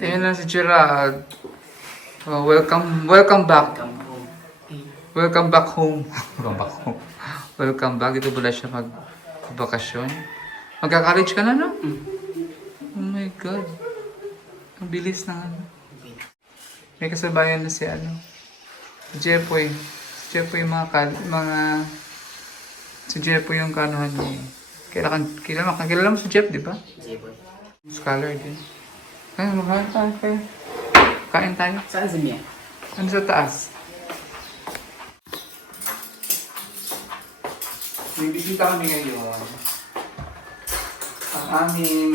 Ayun na si Gerald. Oh, welcome back. Welcome back home. Welcome back home. Welcome back. Dito pala siya mag-bakasyon. Magka-college ka na, no? Oh my God. Ang bilis na ano. May kasabayan na si Jepoy. Jepoy si Jepoy yung kanuhan niya. Kilala mo si Jeff, di ba? Jepoy. Scholar din. Ay, magkain tayo kayo. Kain tayo. Saan si Mia? Ano sa taas? May bisita kami ngayon. Ang aming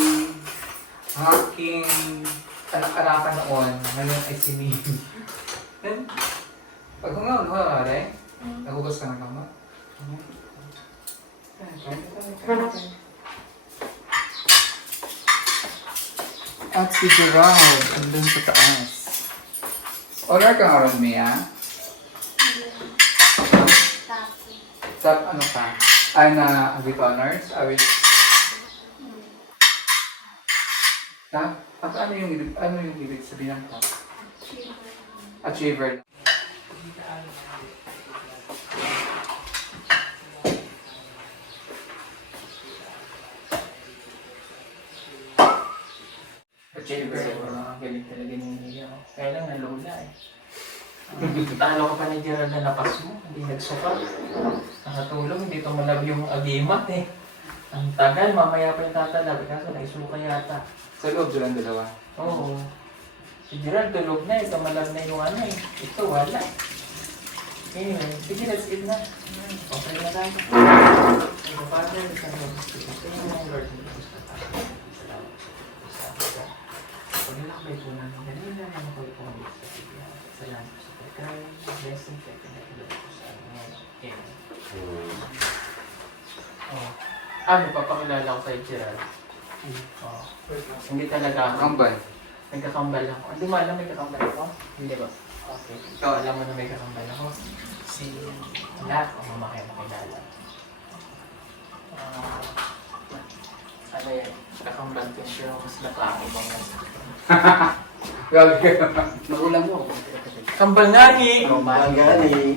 aking anak-anakan noon. Ngayon ay si Mia. Pag ngayon, wala nagugas ka ng kamay. At si Gerald, andun sa taas. Honor ka nga ron, Mia? Top ano ka? With honors? With... Top? Ano yung ibig sabihin ng top? Achiever. Achiever. Galing talaga ni Mia. Kaya lang nalula eh. Talo ka pa ni Gerald na napas mo. Hindi nagsukat. Nakatulong, hindi tumalab yung agimat eh. Ang tagal, mamaya pa yung tatalab. Kaso naisuka yata. Sa loob silang dalawa. Oo. Si Gerald tulog na eh. Tumalab na yung ano eh. Ito wala. Anyway, sige, let's eat na. Okay na tayo. Ito Father, isang Lord. Paglalakbay po namin kanina, ano ko ito ang sa Biblia. Salamat sa pagkain, blessing, kaya pinatulog po sa amin. Magpapakilala ko kay Gerald. Hindi talaga ako. Kambal. May kakambal ako. Hindi mo alam may kakambal ako? Hindi ba? Okay. Ikaw alam mo na may kakambal ako? Si Nat, o mama kayo makilala. Ano yan? Kakambal ko siya, mas napako bang yan. Grabe ka. Magulang mo. Kambal nga ni! Kambal nga ni.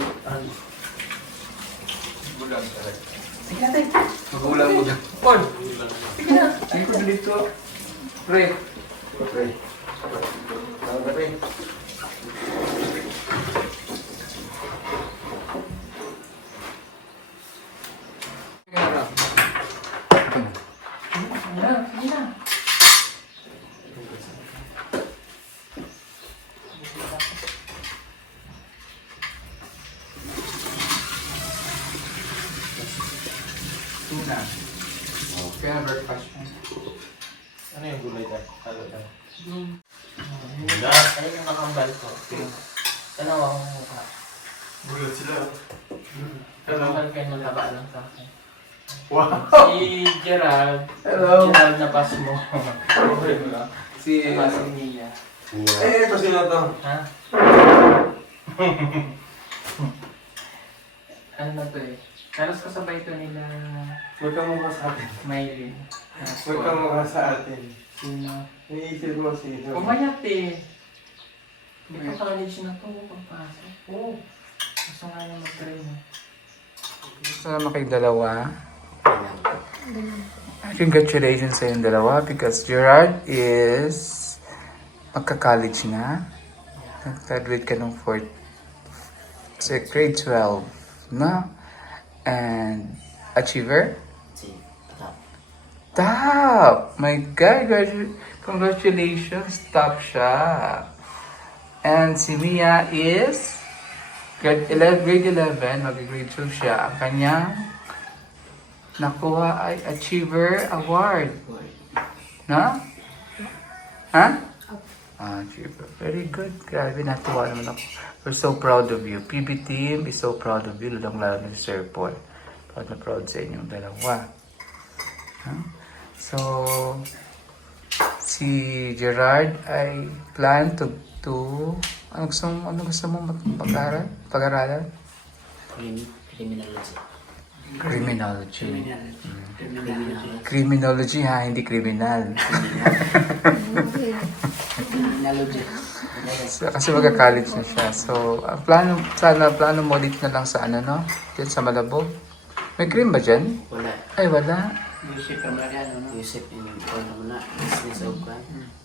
Bulag talaga. Sige natin. Magulang mo dyan. Paul! Sige na. Ay ko dito. Pre. Okay. Tawag ka Sige na. Tuna. Kaya breakfast mo. Ano yung gulay dyan? Halo dyan. Ayun yung kakambal ko. Dalawang mukha. Gulat sila. Kakambal kayo mataba lang sa akin. Wow! Si Gerald. Hello. Gerald na pas mo. Okay mo lang. Si... Pas ni Mia. Eh, pa sila to. Ha? Ano na to eh? Halos kasabay ito nila Huwag kang mukha sa atin. Maylin. Huwag kang mukha sa atin. Sino? Iniisip mo si Ito. Pumayat eh. Hindi pa college na to. Pagpasok. Oo. Gusto nga yung mag-try mo. Gusto naman kayong dalawa. Congratulations sa yung dalawa because Gerard is magka-college na. Nag-graduate ka ng grade 12 na. And achiever? Top! My God! Congratulations! Top siya! And si Mia is grade 11, mag-grade 2 siya. Ang kanyang nakuha ay Achiever Award. Na? Ha? Achiever. Very good. Grabe, natuwa naman ako. We're so proud of you. PB team is so proud of you. Lalong-lalo na si Sir Paul. Proud na proud sa inyong dalawa. Huh? So, si Gerard ay plan to ano gusto mo pag-aralan? Criminology. Criminology. Criminal. Criminology ha, hindi criminal. Criminology. So, kasi magka-college na siya. So, ang plano mo dito na lang sa ano, no? Diyan sa Malabog. May cream ba dyan? Wala. Ay, wala. Yusip ka mga ano, no? Yusip in ano muna. Business of kan.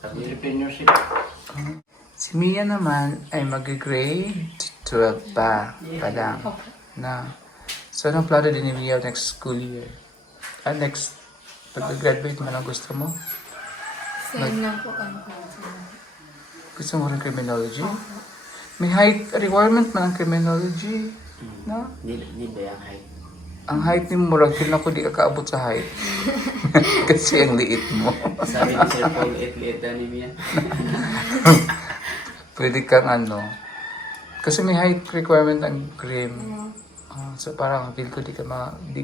Entrepreneurship. Si Mia naman ay mag-grade 12 pa lang. Na. So, anong plano din ni Mia next school year? Next, pag-graduate mo na gusto mo? Same lang po kami. Gusto mo rin criminology? May height requirement man ang criminology. No? Di ba yung height? Ang height ni mo, feel ako di ka kaabot sa height. Kasi ang liit mo. Sabi ni Sir Paul, liit na ni Mia. Pwede kang ano. Kasi may height requirement ang crim. So parang feel ko di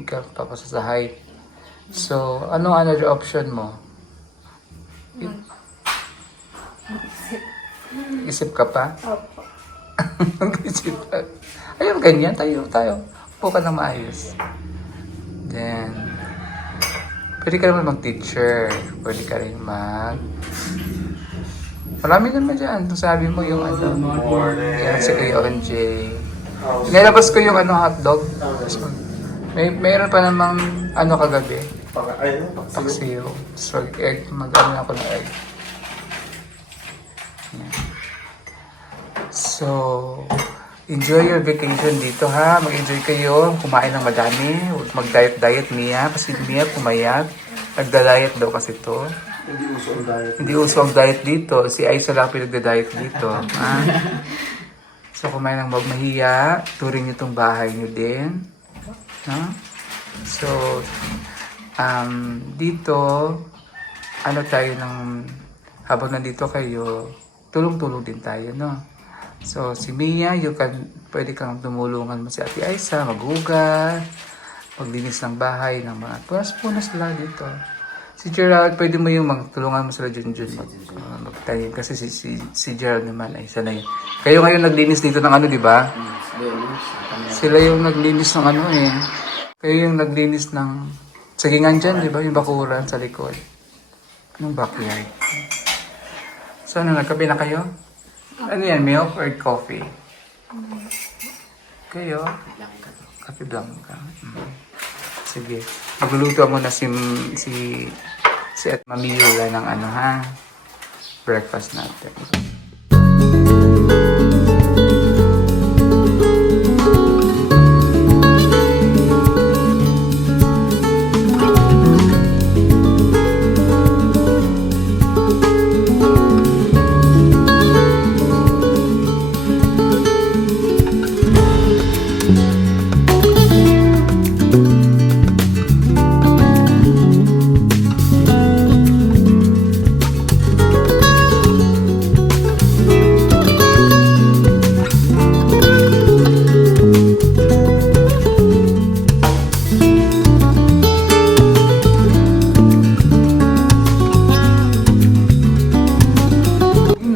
ka papasa sa height. So, anong another option mo? Isip ka pa? Opo. Isip ka. Ayun, ganyan. Tayo. Upo ka na maayos. Then, pwede ka naman mag-teacher. Pwede ka rin Marami naman dyan. Sabi mo yung ano. Yan, si Kuya ONJ. Nilabas ko yung hotdog. Mayroon pa namang kagabi. Paksiyo. So, egg. Mag-ano ako ng egg. Yan. So, enjoy your vacation dito ha. Mag-enjoy kayo. Kumain ng madami. Huwag mag-diet-diet, Mia. Kasi Mia pumayat. Nagda-diet daw kasi to. Hindi uso ang diet. Hindi uso ang diet dito. Si Aisa lang pinagda-diet dito. Ha? So, kumain ng magmahiya. Turing nyo itong bahay nyo din. Ha? So, dito, tayo habang nandito kayo, tulong-tulong din tayo, no? So, si Mia, pwede kang tumulungan mo si Ate Aisa, maghugas, maglinis ng bahay, ng mga punas lang dito. Si Gerald, pwede mo yung magtulungan mo sila Junjun magtanim. Kasi si Gerald naman ay sanay. Kayo ngayon naglinis dito ng di ba? Sila yung naglinis ng Kayo yung naglinis ng sagingan dyan, di ba? Yung bakuran sa likod. Yung backyard. So, nagkape na kayo? Ano yan, milk or coffee? Kayo? Kape blanca. Sige. Magluluto mo na si at Mami Yula ng breakfast natin.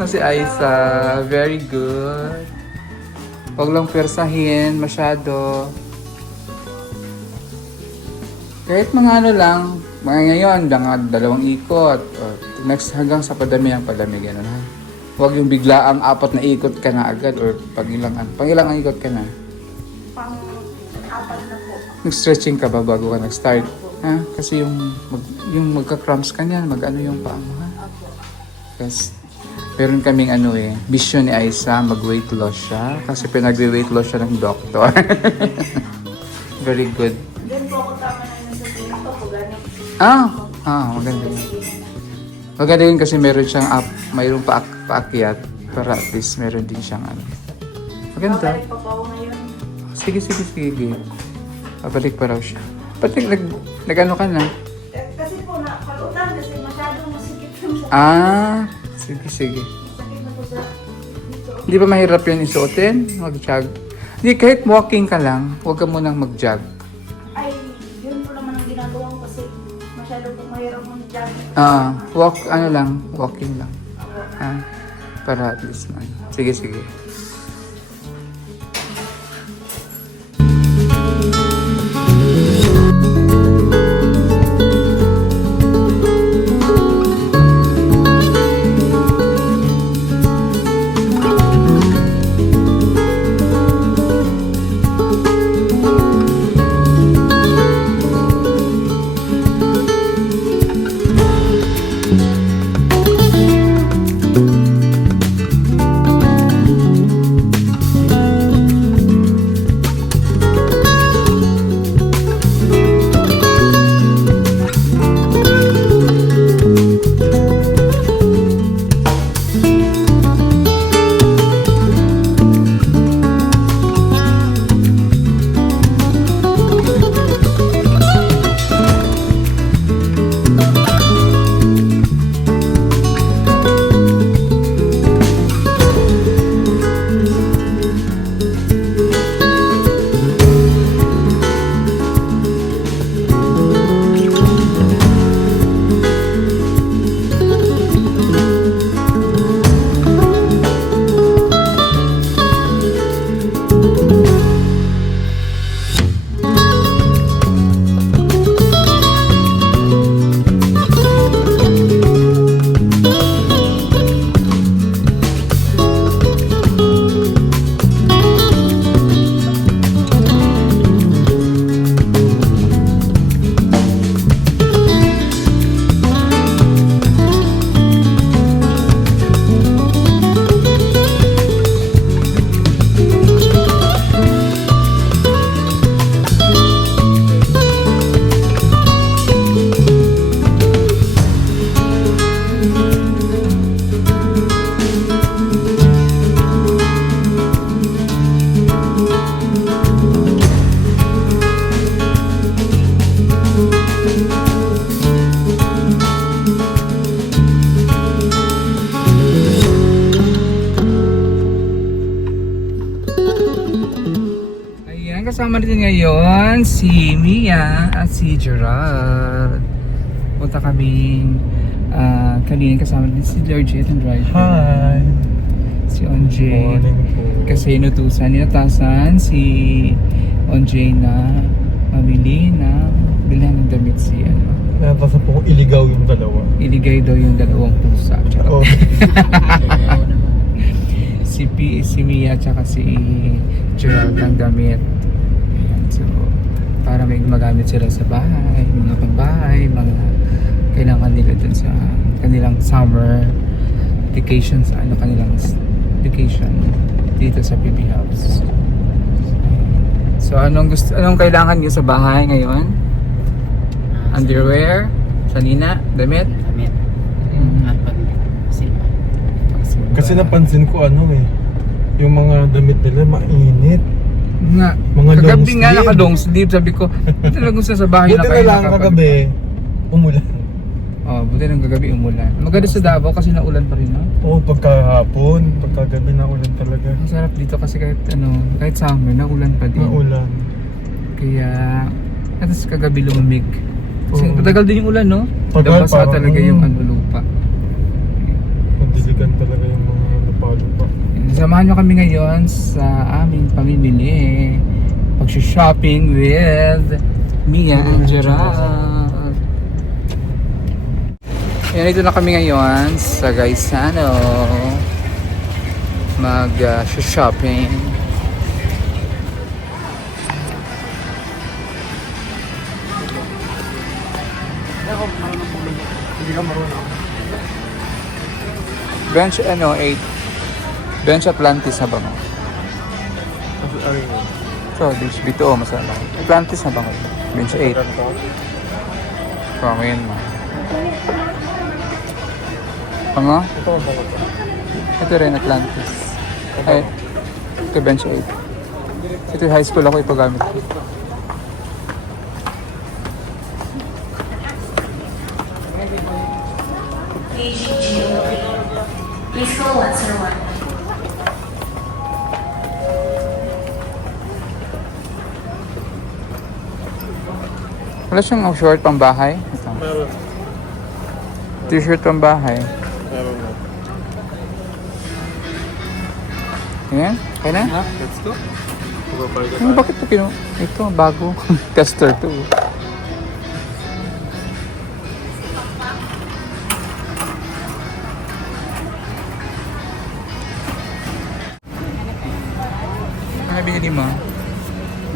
Si Aisa, very good. Huwag lang persahin masyado. Kahit mga lang, mga ngayon, mga 2 ikot. Or next hanggang sa padami, gano'n ha. Huwag yung biglaang 4 na ikot ka na agad or pangilang ikot ka na. Pang-4 na po. Nag-stretching ka ba bago ka nag-start? Ha? Kasi yung magka-cramps ka niyan, mag-ano yung paa mo ha. Yes. Meron kaming vision ni Aisa, mag-weight loss siya. Kasi pinag-weight loss siya ng doktor. Very good. Doon po ako tama na yun sa tingin ko po gano'n. Maganda yun. Maganda yun kasi meron siyang mayroong paakyat para at least meron din siyang Maganda. Babalik pa po ako ngayon. Sige. Babalik pa raw siya. Ba't nag-ano ka na? Kasi po nakalutan kasi masyadong masikip yung sa Sige. sakit na po sa dito. Hindi ba mahirap yun isuotin? Mag-jog? Hindi, kahit walking ka lang, huwag ka munang mag-jog. Ay, yun po naman ang ginagawa ko kasi masyado pong mahirap mong jogging. Walking lang. Ha? Para at least na. Sige. kasama natin ngayon si Mia at si Gerald. Punta kaming kanina kasama natin si Lorjet and Driver. Hi! Si Onjay. Morning po. Kasi inatasan si Onjay na mamili na bilhan ng damit si Natasa po kung iligaw yung dalawa. iligay daw yung dalawang pusa. Oo. Si Mia tsaka si Gerald ng damit. Ayan, so, para may magamit sila sa bahay, mga pambahay, mga kailangan nila dun sa kanilang summer vacation sa kanilang vacation dito sa PB House. So, anong kailangan niyo sa bahay ngayon? Underwear, sanina, damit? Damit. Mm. At pag silpa. Kasi napansin ko yung mga damit nila mainit. Nga, Mga long kagabi nga sleeve. naka-long sleeve, sabi ko, buti lang gusto sa bahay Buti na lang kagabi, umulan. Oh, buti lang kagabi umulan. Maganda sa Davao kasi naulan pa rin, no? Oo, pagkahapon, pagkagabi na ulan talaga. Ang sarap dito kasi kahit summer, naulan pa din. Naulan. Kaya, at least kagabi lumamig. Kasi Oo. matagal din yung ulan, no? Tagal, Nabasa parang, talaga yung lupa. Pagdiligan talaga yung mga napalo pa. Samahan nyo kami ngayon sa aming pamimili. Pag-shopping with Mia and Gerald. Ayan, ito na kami ngayon sa Gaisano. Mag-shopping. Hindi ka marunong. Bench 8. Bench Atlantis na bango. Ano yun? So, bench B2 masama. Atlantis na bango. Bench 8. Bango yun mo. Bango? Ito ang bango ba? Ito rin Atlantis. Ay, ito bench 8. Ito high school ako ito gamit ko. Please call answer 1. Wala siyang short pang bahay. Ito. Meron. T-shirt pang bahay. Meron na. Ayan, kaya na? Let's go. Pagpapalit Ano, bakit ito ito, bago. Tester to. Ano binili mo?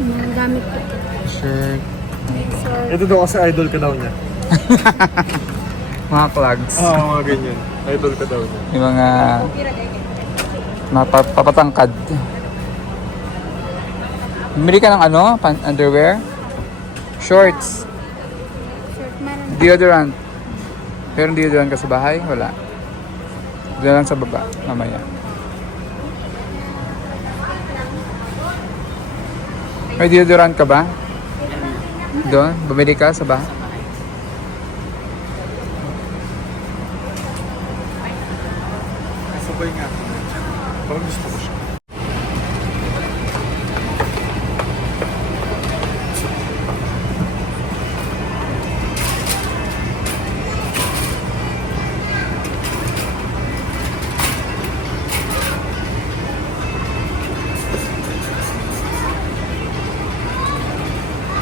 Mga gamit ko. Shirt, Ito daw kasi idol ka daw niya. mga clogs. Oo, mga ganyan. Idol ka daw niya. Yung mga papatangkad. Bumili ka ng underwear? Shorts? Short man. Deodorant? Meron deodorant ka sa bahay? Wala. Doon lang sa baba, mamaya. May deodorant ka ba? Doon? Bumili ka sa bahay? Sabay nga. Parang gusto ko siya.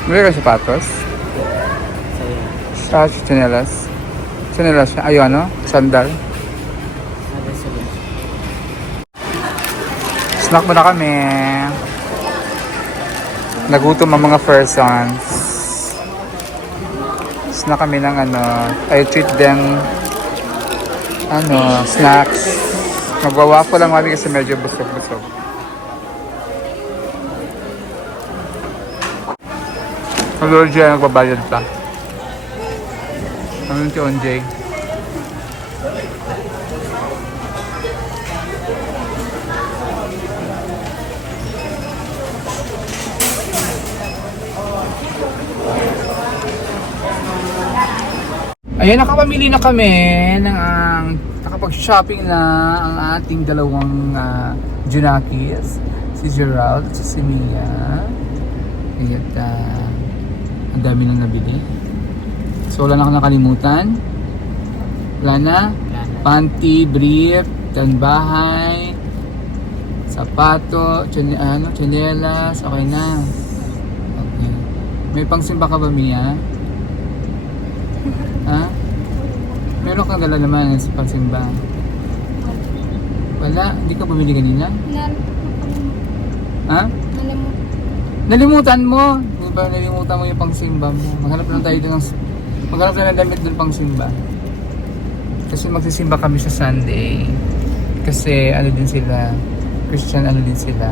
Bumili ka sapatos? Sa'yo. Chinelas? Chinelas siya? Ayun, sandal? Sabi sa'yo. Snack muna kami. Nagutom ang mga persons. Snack kami ng I treat them snacks. Magwawaffle lang kami kasi medyo busog-busog. Lord Jay, nagbabayad pa. Ano si Onjay? Ayan, nakapamili na kami nakapag-shopping na ang ating dalawang Junakis, si Gerald at si Mia. At ang dami nang nabili. So wala na akong nakalimutan. Wala na. Panty, brief, tanbahay, sapato, tsinelas, okay na. Okay. May pangsimba ka ba, Mia? Ha? Meron kang dala naman sa pangsimba? Wala? Hindi ka bumili kanina? Ha? Nalimutan mo! Di ba nalimutan mo yung pangsimba mo? Maghanap lang tayo ng damit doon pangsimba. Kasi magsisimba kami sa Sunday. Kasi ano din sila, Christian ano din sila.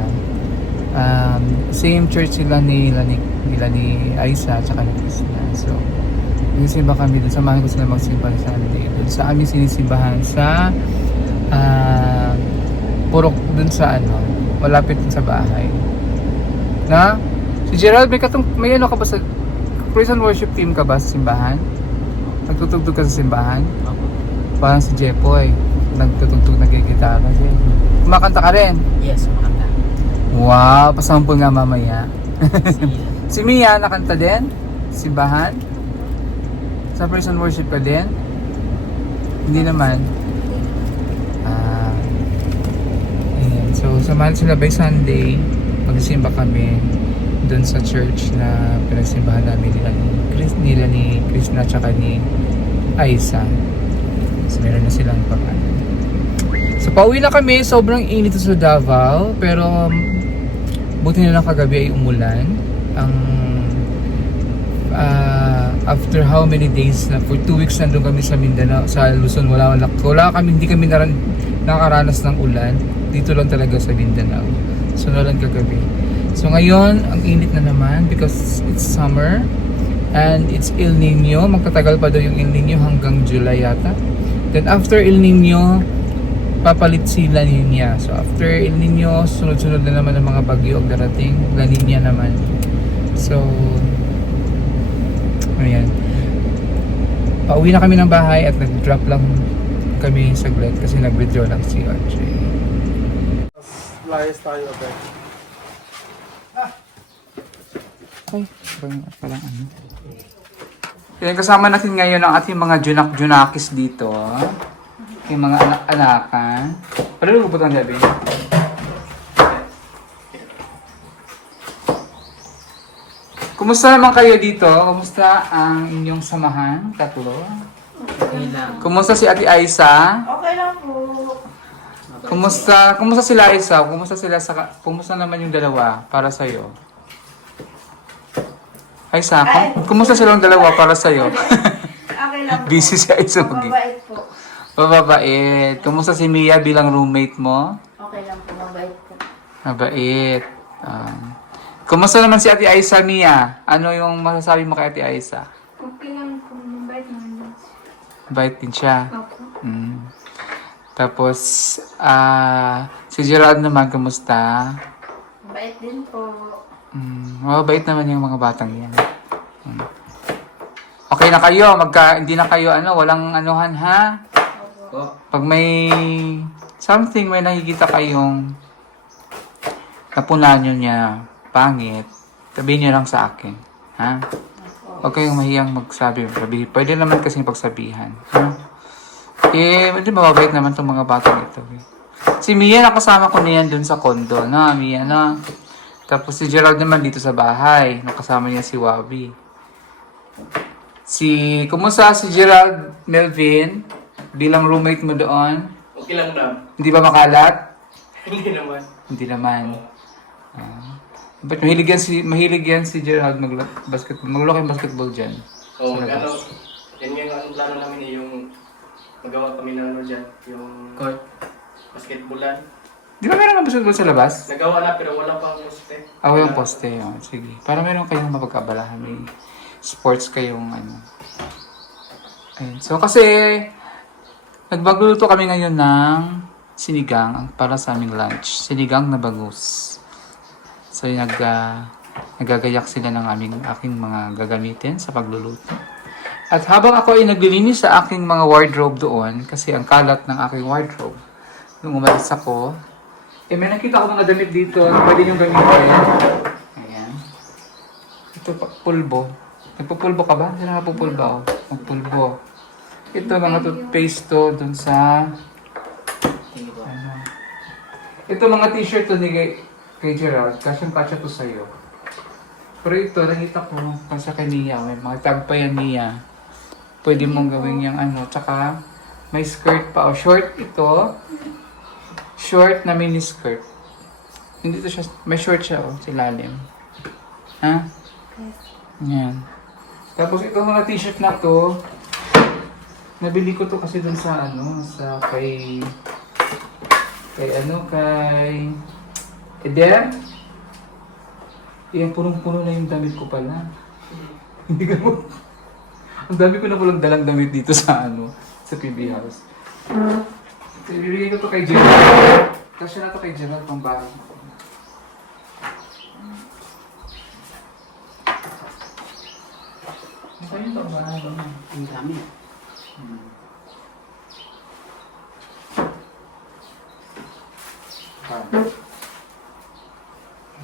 Same church sila nila ni Aisa at saka ni Christina. So, magsisimba kami doon. Samahan ko sila magsimba sa Sunday. Doon sa aming sinisimbahan sa Purok doon sa malapit dun sa bahay. Na? Si Gerald, may ano ka ba sa praise and worship team ka ba sa simbahan? Nagtutugtog ka sa simbahan? Parang si Jepoy, nagtutugtog, nagigitara. Kumakanta ka rin? Yes, makanta. Wow, pasampol nga mamaya. Sige. Si Mia, nakanta din? Simbahan? Sa praise and worship ka din? Hindi naman. Ayan. So, samahan sila by Sunday. Magsimba kami doon sa church na pinagsimbahan namin nila ni Krishna at saka ni Aisa. So, meron na silang pagkain. So, pauwi na kami. Sobrang init sa Davao. Pero, buti na lang kagabi ay umulan. After how many days na, for 2 weeks nandun kami sa Mindanao, sa Luzon, hindi kami nakaranas ng ulan. Dito lang talaga sa Mindanao. So, nalan kagabi. So, ngayon, ang init na naman because it's summer and it's El Nino. Magtatagal pa daw yung El Nino hanggang July yata. Then, after El Nino, papalit si La Nina. So, after El Nino, sunod-sunod na naman ang mga bagyo ang darating. La Nina naman. So, ayan. Pauwi na kami ng bahay at nag-drop lang kami saglit kasi nag-withdraw lang si RJ. Layas tayo, okay? Ay, parang ano. Kaya kasama natin ngayon ang ating mga junak-junakis dito. Yung mga anak-anakan. Paano lubot ang gabi? Kumusta naman kayo dito? Kumusta ang inyong samahan? Tatlo? Okay lang. Kumusta si Ate Aisa? Okay lang po. Kumusta sila Aisa? Kumusta naman yung dalawa para sa iyo? Aisa, kumusta silang dalawa para sa iyo? Okay lang po. Busy si Aisa mag. Mabait po. Mababait. Kumusta si Mia bilang roommate mo? Okay lang po. Mabait po. Mabait. Kumusta naman si Ate Aisa, Mia? Ano yung masasabi mo kay Ate Aisa? Okay lang po. Mabait naman. Mabait din siya. Opo. Tapos, si Gerald naman, kumusta? Mabait din po. Mabait naman yung mga batang yan. Okay na kayo, hindi na kayo walang anuhan ha? Pag may something, may nakikita kayong napunan nyo niya, pangit, sabihin nyo lang sa akin. Ha? Huwag kayong mahiyang magsabi. Pwede naman kasi pagsabihan. Ha? Hindi mababait naman itong mga batang ito. Si Mia, nakasama ko niyan dun sa condo. Na, Mia, na. Tapos si Gerald naman dito sa bahay. Nakasama niya si Wabi. Kumusta si Gerald Melvin? Bilang roommate mo doon? Okay lang na. Hindi ba makalat? Hindi naman. Hindi naman. But mahilig yan si Gerald maglaro kayong basketball dyan. Oo, Sa labas. yan yung plano namin yung magawa kami ng dyan, yung Court. basketballan. Di ba meron ng basketball sa labas? Nagawa na pero wala pang poste. Yung poste. Oh, sige. Para meron kayong mapagkabalahan. May sports kayong Ayun. So kasi, magluluto kami ngayon ng sinigang para sa aming lunch. Sinigang na bangus. So nagagayak sila ng aking mga gagamitin sa pagluluto. At habang ako ay naglilinis sa aking mga wardrobe doon, kasi ang kalat ng aking wardrobe, nung umalis ako, may nakita ko mga damit dito na pwede niyong gamitin. Ayan. Ito pa, pulbo. Nagpupulbo ka ba? Hindi na napupulbo ako. Magpulbo. Ito, mga toothpaste to dun sa... Thank you po. Ano. Ito, mga t-shirt to ni kay Gerald. Kasyang-kasya to sa'yo. Pero ito, nakita ko, kasi kay Nia, may mga tag pa yan Nia. Pwede mong gawin yung ano. Tsaka, may skirt pa. O, short ito. Short na mini skirt. Hindi to siya, may short siya, oh, sa ilalim. Ha? Yan. Tapos ito mga t-shirt na to, nabili ko to kasi dun sa ano, sa kay Eder. Yan, punong-puno na yung damit ko pala. Hindi ka mo. Ang dami ko na palang dalang damit dito sa ano, sa PB House. So, ibibigay ko to kay Gerald. Kasi na to kay Gerald pang bahay. Ano yung pang bahay mo? Ang dami.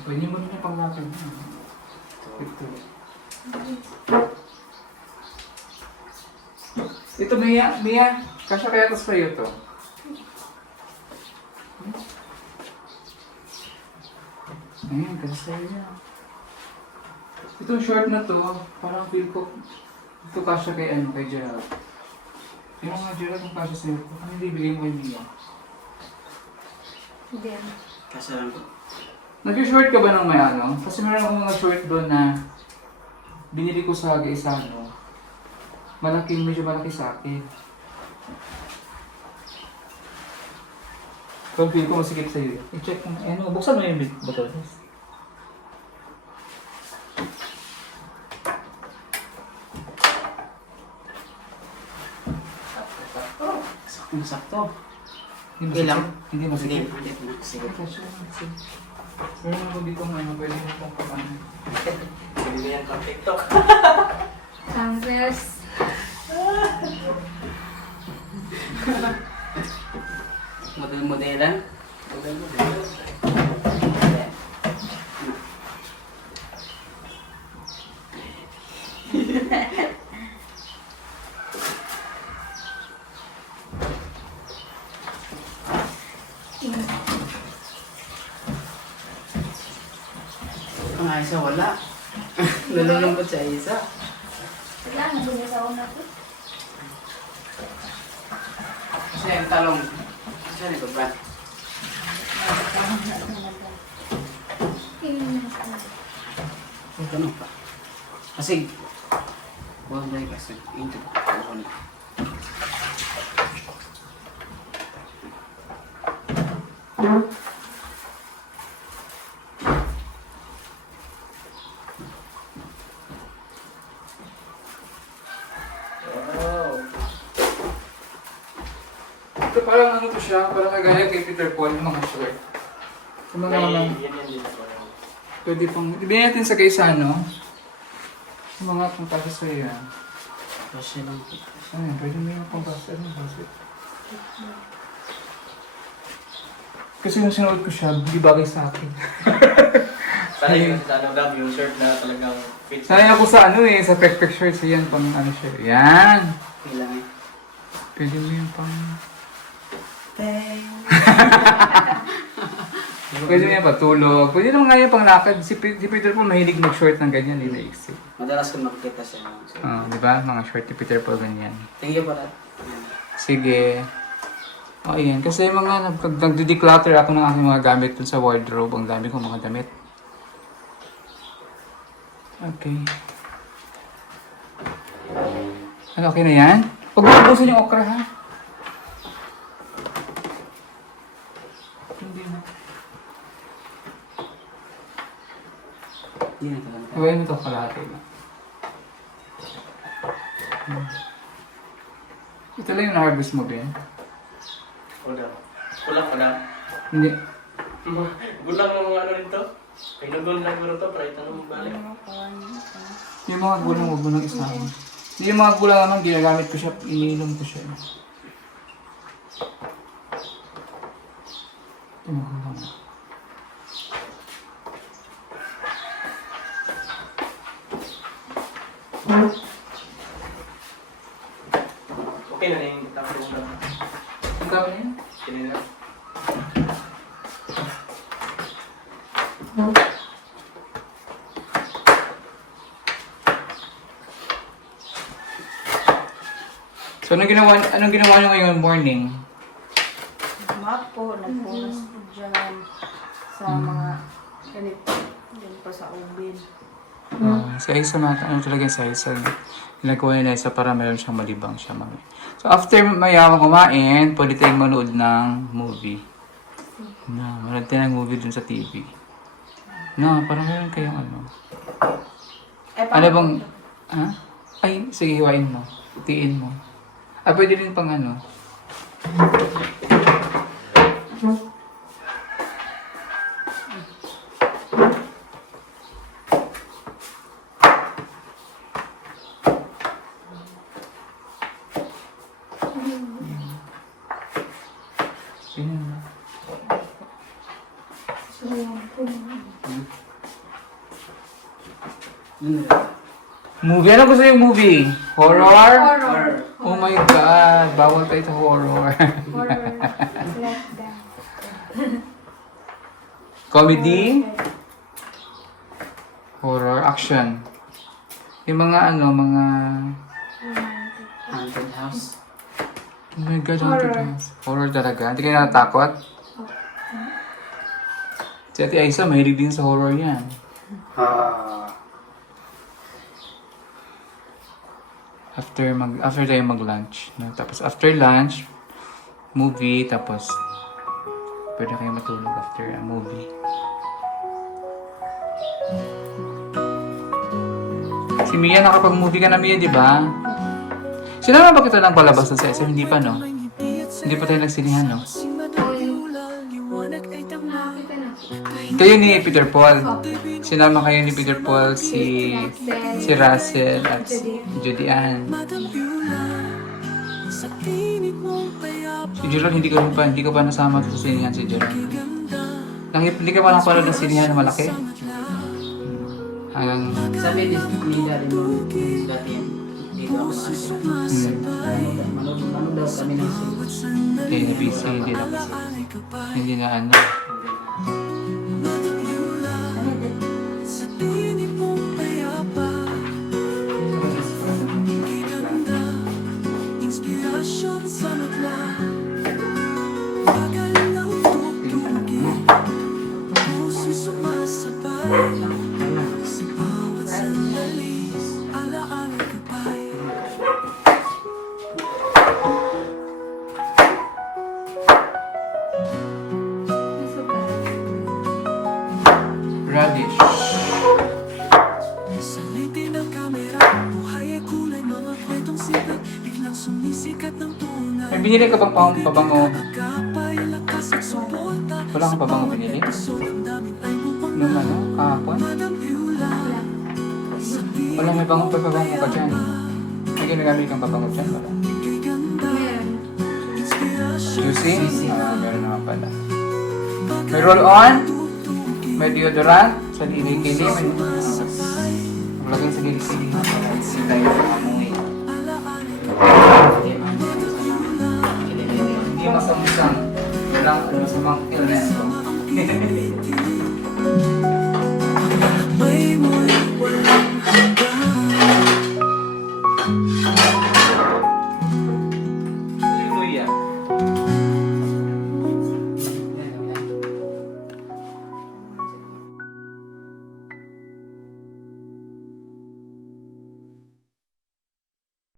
Pwede mo rin yung pang-lapin mo. Ito. Ito, Mia. Kasya kaya ito sa'yo to. Ayan, kasi sa'yo yan. Itong short na to, parang feel ko, ito kasya kay Gerald. Yung mga Gerald yung kasya sa'yo, ano hindi bigay mo kay Mia? Hindi ano. Kasalan ko. Nag-short ka ba ng may ano? Kasi meron akong mga short doon na binili ko sa isa ano. Medyo malaki sa akin. Kung feel ko masikip sa'yo. I-check mo. Ano, buksan mo yung button. Saktong-sakto. Hindi Okay lang. masikip. Hindi masikip. Hindi na. Sige. Sige. Meron ako dito ng ano, pwede mo pong kapano. Bili yan pang TikTok. Converse. Model-modelan. Model-modelan. Ang isa wala. Nalulungkot sa isa. Wala, nabili sa una ko. Kasi yung talong. Kasi yung ba? Tanong pa. Kasi, wala na yung kasi. Ito. Ako na. Ito parang ano to siya, parang kagaya kay Peter Paul, yung mga short. Yung mga naman, pwede pang, ibigay natin sa kaysa ano. Yung mga pang kasi sa'yo yan. Kasi lang. Ano, pwede mo yung pang kasi, ano kasi. Kasi yung sinuot ko siya, hindi bagay sa akin. Sanay yung sa ano gam, yung shirt na talagang fit. Sanay ako sa ano eh, sa pek-pek shorts, yan pang ano siya. Yan! Kailangan. Pwede mo yung pang... Pwede mo yung patulog. Pwede naman nga yung pang lakad. Si Peter Paul mahilig mag-short ng ganyan, hindi naiksi. Madalas ko makikita siya. Di ba? Mga short ni Peter Paul ganyan. Thank you para. Sige. O, yan. Kasi mga nagde-declutter ako ng aking mga gamit dun sa wardrobe. Ang dami kong mga damit. Okay. Ano, okay na yan? Huwag mo ubusin yung okra, ha? Hindi na. Hindi na talaga. Gawin mo ito kalahati na. Ito lang yung na-harvest mo, Ben. Kulang. Hindi. Gulang ng mga ano nito. Pinugon lang ko ito, para itanong balik. Yung mga gulang, huwag mo nang isama. Yung mga gulang naman, ginagamit ko siya, iniinom ko siya. Yung mga gulang. Okay na yung tapos na. Ang dami niya. Kanina. So, anong ginawa niyo ngayon morning? Map po, nagpunas po dyan sa mga ganito. Yan po sa ubin. Sa isa, ano talaga sa isa. Ginagawa nila isa para meron siyang malibang siya, mami. So, after mayawang kumain, pwede tayong manood ng movie. Manood tayo ng movie dun sa TV. Parang meron kayong ano. Ano bang, ha? Ay, sige, hiwain mo. Tiin mo. Pwede rin pang ano. Sino na? Movie? Ano gusto yung movie? Horror? Horror. Oh my God! Bawal tayo sa horror. Horror. Like that. Comedy? Horror? Action? Yung mga mga... Haunted house. Oh my God, haunted house. Horror talaga? Hindi kayo natatakot? Si Ate Aisa, mahilig din sa horror yan. After tayo mag-lunch. No? Tapos after lunch, movie, tapos pwede kayo matulog after a movie. Si Mia, nakapag-movie ka na, Mia, di ba? Sinama ba kita ng palabas sa SM? Hindi pa, no? Hindi pa tayo nagsinihan, no? Kayo ni Peter Paul. Sinama kayo ni Peter Paul, si Russell at Judy Ann. Si Gerald, hindi ko pa nasama sa sinihan si Gerald. Hindi ka pa nakapanood ng sinihan na malaki? Hanggang... Sabi ni Daddy mo, dati yan. Dito ako manood daw kami ng sinihan. Hindi na busy, hindi na ano. Radish. May binili ka bang pabango? Wala kang pabango binili? Nung ano? Kahapon? Wala may pabango ka dyan. May ginagamit kang pabango dyan? Wala. Juicy? Meron naman pala. May roll-on? May deodorant? Sa kilikili? Maglagay sa kilikili. Hindi tayo amoy. Hindi masamusang. Walang masamang illness.